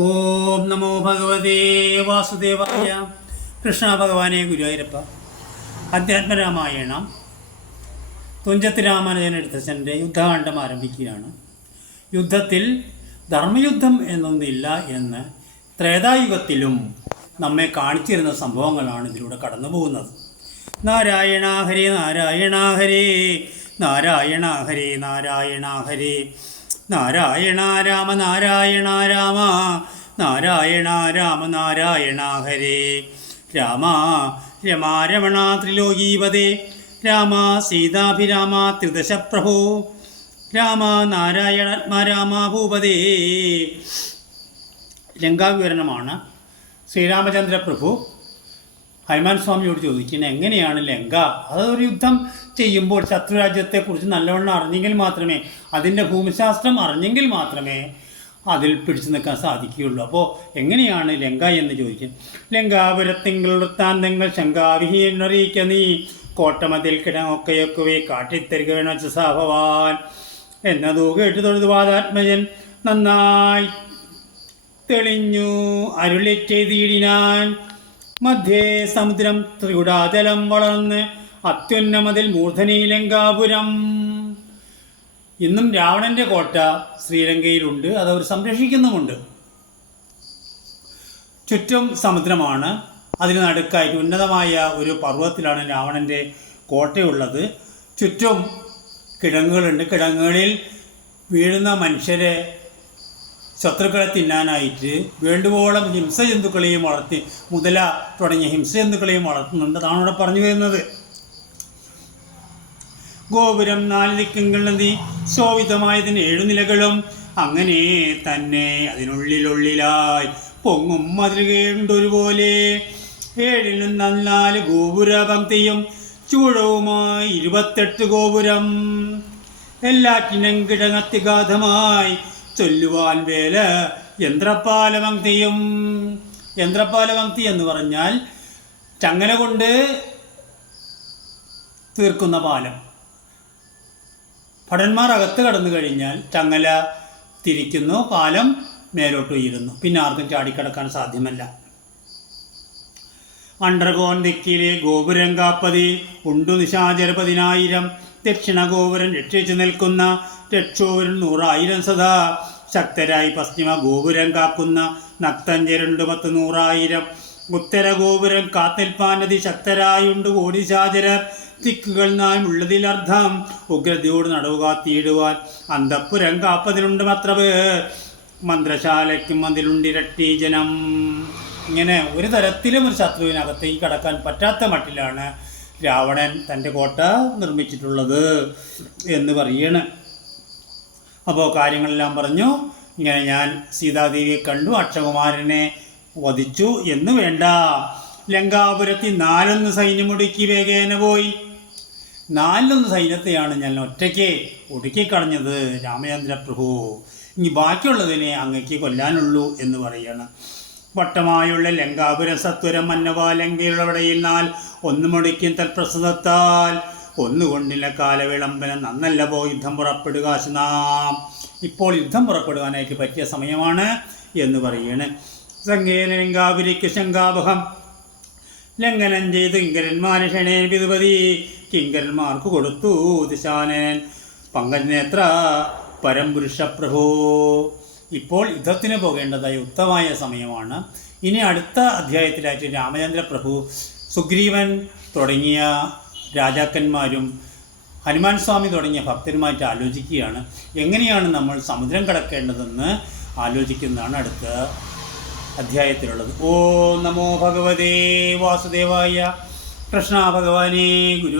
ഓം നമോ ഭഗവതേ വാസുദേവായ. കൃഷ്ണ ഭഗവാനെ ഗുരുവായൂരപ്പ. അധ്യാത്മരാമായണം തുഞ്ചത്ത് രാമാനുജൻ എഴുത്തച്ഛൻ്റെ യുദ്ധകാണ്ഡം ആരംഭിക്കുകയാണ്. യുദ്ധത്തിൽ ധർമ്മയുദ്ധം എന്നൊന്നില്ല എന്ന് ത്രേതായുഗത്തിലും നമ്മെ കാണിച്ചിരുന്ന സംഭവങ്ങളാണ് ഇതിലൂടെ കടന്നു പോകുന്നത്. നാരായണ ഹരേ നാരായണ ഹരേ നാരായണ ഹരേ നാരായണ ഹരേ നാരായണ രാമ നാരായണ രാമ നാരായണ രാമ നാരായണ ഹരേ രാമ രമാരമണ ത്രിലോകീപദേ രാമ സീതാഭിരാമ ത്രിദശ പ്രഭോ രാമ നാരായണാത്മാ രാമ ഭൂപദേ. ലങ്കാവിവരണമാണ്. ശ്രീരാമചന്ദ്ര പ്രഭു ഹനുമാൻ സ്വാമിയോട് ചോദിക്കുന്നത് എങ്ങനെയാണ് ലങ്ക, അതൊരു യുദ്ധം ചെയ്യുമ്പോൾ ശത്രുരാജ്യത്തെക്കുറിച്ച് നല്ലവണ്ണം അറിഞ്ഞെങ്കിൽ മാത്രമേ, അതിൻ്റെ ഭൂമിശാസ്ത്രം അറിഞ്ഞെങ്കിൽ മാത്രമേ അതിൽ പിടിച്ചു നിൽക്കാൻ സാധിക്കുകയുള്ളൂ. അപ്പോൾ എങ്ങനെയാണ് ലങ്ക എന്ന് ചോദിക്കും. ലങ്കാപുരത്തിങ്കൾ വൃത്താന്തങ്ങൾ ശങ്കാവിഹീനറിയിക്ക നീ കോട്ടമതിൽ കിടങ്ങൊക്കെയൊക്കെ കാട്ടിത്തരിക വേണ ഭവാൻ എന്നതു കേട്ടു തൊഴുതു വാദാത്മജൻ നന്നായി തെളിഞ്ഞു അരുളി ചെയ്തിടിനാൻ. മധ്യേ സമുദ്രം ത്രികുടാചലം വളർന്ന് അത്യുന്നമതിൽ മൂർധനി ലങ്കാപുരം. ഇന്നും രാവണന്റെ കോട്ട ശ്രീലങ്കയിലുണ്ട്, അതവർ സംരക്ഷിക്കുന്നുമുണ്ട്. ചുറ്റും സമുദ്രമാണ്. അതിന് നടുക്കായിട്ട് ഉന്നതമായ ഒരു പർവ്വതത്തിലാണ് രാവണന്റെ കോട്ടയുള്ളത്. ചുറ്റും കിടങ്ങുകളുണ്ട്. കിടങ്ങുകളിൽ വീഴുന്ന മനുഷ്യരെ, ശത്രുക്കളെ തിന്നാനായിട്ട് വേണ്ടുവോളം ഹിംസജന്തുക്കളെയും വളർത്തി, മുതല തുടങ്ങിയ ഹിംസജന്തുക്കളെയും വളർത്തുന്നുണ്ട്. അതാണ് ഇവിടെ പറഞ്ഞു വരുന്നത്. ഗോപുരം 4 ദിക്കുകൾ നദി ശോഭിതമായതിന് 7 നിലകളും അങ്ങനെ തന്നെ അതിനുള്ളിലായി പൊങ്ങും മതിലുകേണ്ടൊരുപോലെ 7 4 ഗോപുര പങ്ക്തിയും ചൂഴവുമായി 28 ഗോപുരം. എല്ലാറ്റിനും കിടങ്ങത്തിഗാധമായി ചൊല്ലുവാൻ വേല യന്ത്രപാലപങ്ക്തിയും. യന്ത്രപാലപങ്ക്തി എന്ന് പറഞ്ഞാൽ ചങ്ങല കൊണ്ട് തീർക്കുന്ന പാലം. ഭടന്മാർ അകത്ത് കടന്നു കഴിഞ്ഞാൽ ചങ്ങല തിരിക്കുന്നു, പാലം മേലോട്ട് ഉയരുന്നു, പിന്നെ ആർക്കും ചാടിക്കടക്കാൻ സാധ്യമല്ല. അണ്ടർകോൺ ദിക്കിലെ ഗോപുരം കാപ്പതി ഉണ്ടു നിശാചര 10,000. ദക്ഷിണ ഗോപുരം രക്ഷിച്ചു നിൽക്കുന്ന രക്ഷോപുരം 100,000 സദാ ശക്തരായി പശ്ചിമ ഗോപുരം കാക്കുന്ന നക്തഞ്ചരുണ്ട് 10,100,000. ഉത്തര ഗോപുരം കാത്തിൽപ്പാനതി ശക്തരായുണ്ട് കോടിശാചരർ. ദിക്കുകൾ 4 ഉള്ളതിലർത്ഥം ഉഗ്രതയോട് നടവ് കാത്തിയിടുവാൻ അന്തപ്പുരം കാപ്പതിനുണ്ട് മത്ര പേർ. മന്ത്രശാലയ്ക്കും അതിലുണ്ടിരട്ടി ജനം. ഇങ്ങനെ ഒരു തരത്തിലും ഒരു ശത്രുവിനകത്തേക്ക് കടക്കാൻ പറ്റാത്ത മട്ടിലാണ് രാവണൻ തൻ്റെ കോട്ട നിർമ്മിച്ചിട്ടുള്ളത് എന്ന് പറയാണ്. അപ്പോൾ കാര്യങ്ങളെല്ലാം പറഞ്ഞു. ഇങ്ങനെ ഞാൻ സീതാദേവിയെ കണ്ടു, അക്ഷകുമാരനെ വധിച്ചു എന്ന് വേണ്ട. ലങ്കാപുരത്തിൽ 4 സൈന്യമൊടുക്കി വേഗേന പോയി. 4 സൈന്യത്തെയാണ് ഞാൻ ഒറ്റയ്ക്ക് ഒടുക്കിക്കളഞ്ഞത് രാമചന്ദ്ര പ്രഭു. ഇനി ബാക്കിയുള്ളതിനെ അങ്ങയ്ക്ക് കൊല്ലാനുള്ളൂ എന്ന് പറയണം. വട്ടമായുള്ള ലങ്കാപുരം സത്വരം മന്നവാ ലങ്കയുള്ളവിടയിൽ 1 മുടിക്കും തൽപ്രസദത്താൽ ഒന്നുകൊണ്ടില്ല കാലവിളംബനം. നന്നല്ല പോ യുദ്ധം പുറപ്പെടുക നാം. ഇപ്പോൾ യുദ്ധം പുറപ്പെടുവാനായിട്ട് പറ്റിയ സമയമാണ് എന്ന് പറയണ്. സംഘേന ലങ്കാപുരിക്ക് ശങ്കാവഹം ലംഘനം ചെയ്ത് കിങ്കരന്മാരെ ക്ഷണേൻ വിധുപതി കിങ്കരന്മാർക്ക് കൊടുത്തു ദിശാനൻ പങ്കജനേത്ര പരംപുരുഷ പ്രഭു. ഇപ്പോൾ യുദ്ധത്തിന് പോകേണ്ടതായ ഉത്തമമായ സമയമാണ്. ഇനി അടുത്ത അധ്യായത്തിലായിട്ട് രാമചന്ദ്ര പ്രഭു സുഗ്രീവൻ തുടങ്ങിയ രാജാക്കന്മാരും ഹനുമാൻ സ്വാമി തുടങ്ങിയ ഭക്തരുമായിട്ട് ആലോചിക്കുകയാണ്. എങ്ങനെയാണ് നമ്മൾ സമുദ്രം കടക്കേണ്ടതെന്ന് ആലോചിക്കുന്നതാണ് അടുത്ത അധ്യായത്തിലുള്ളത്. ഓം നമോ ഭഗവതേ വാസുദേവായ. കൃഷ്ണ ഭഗവാനേ ഗുരു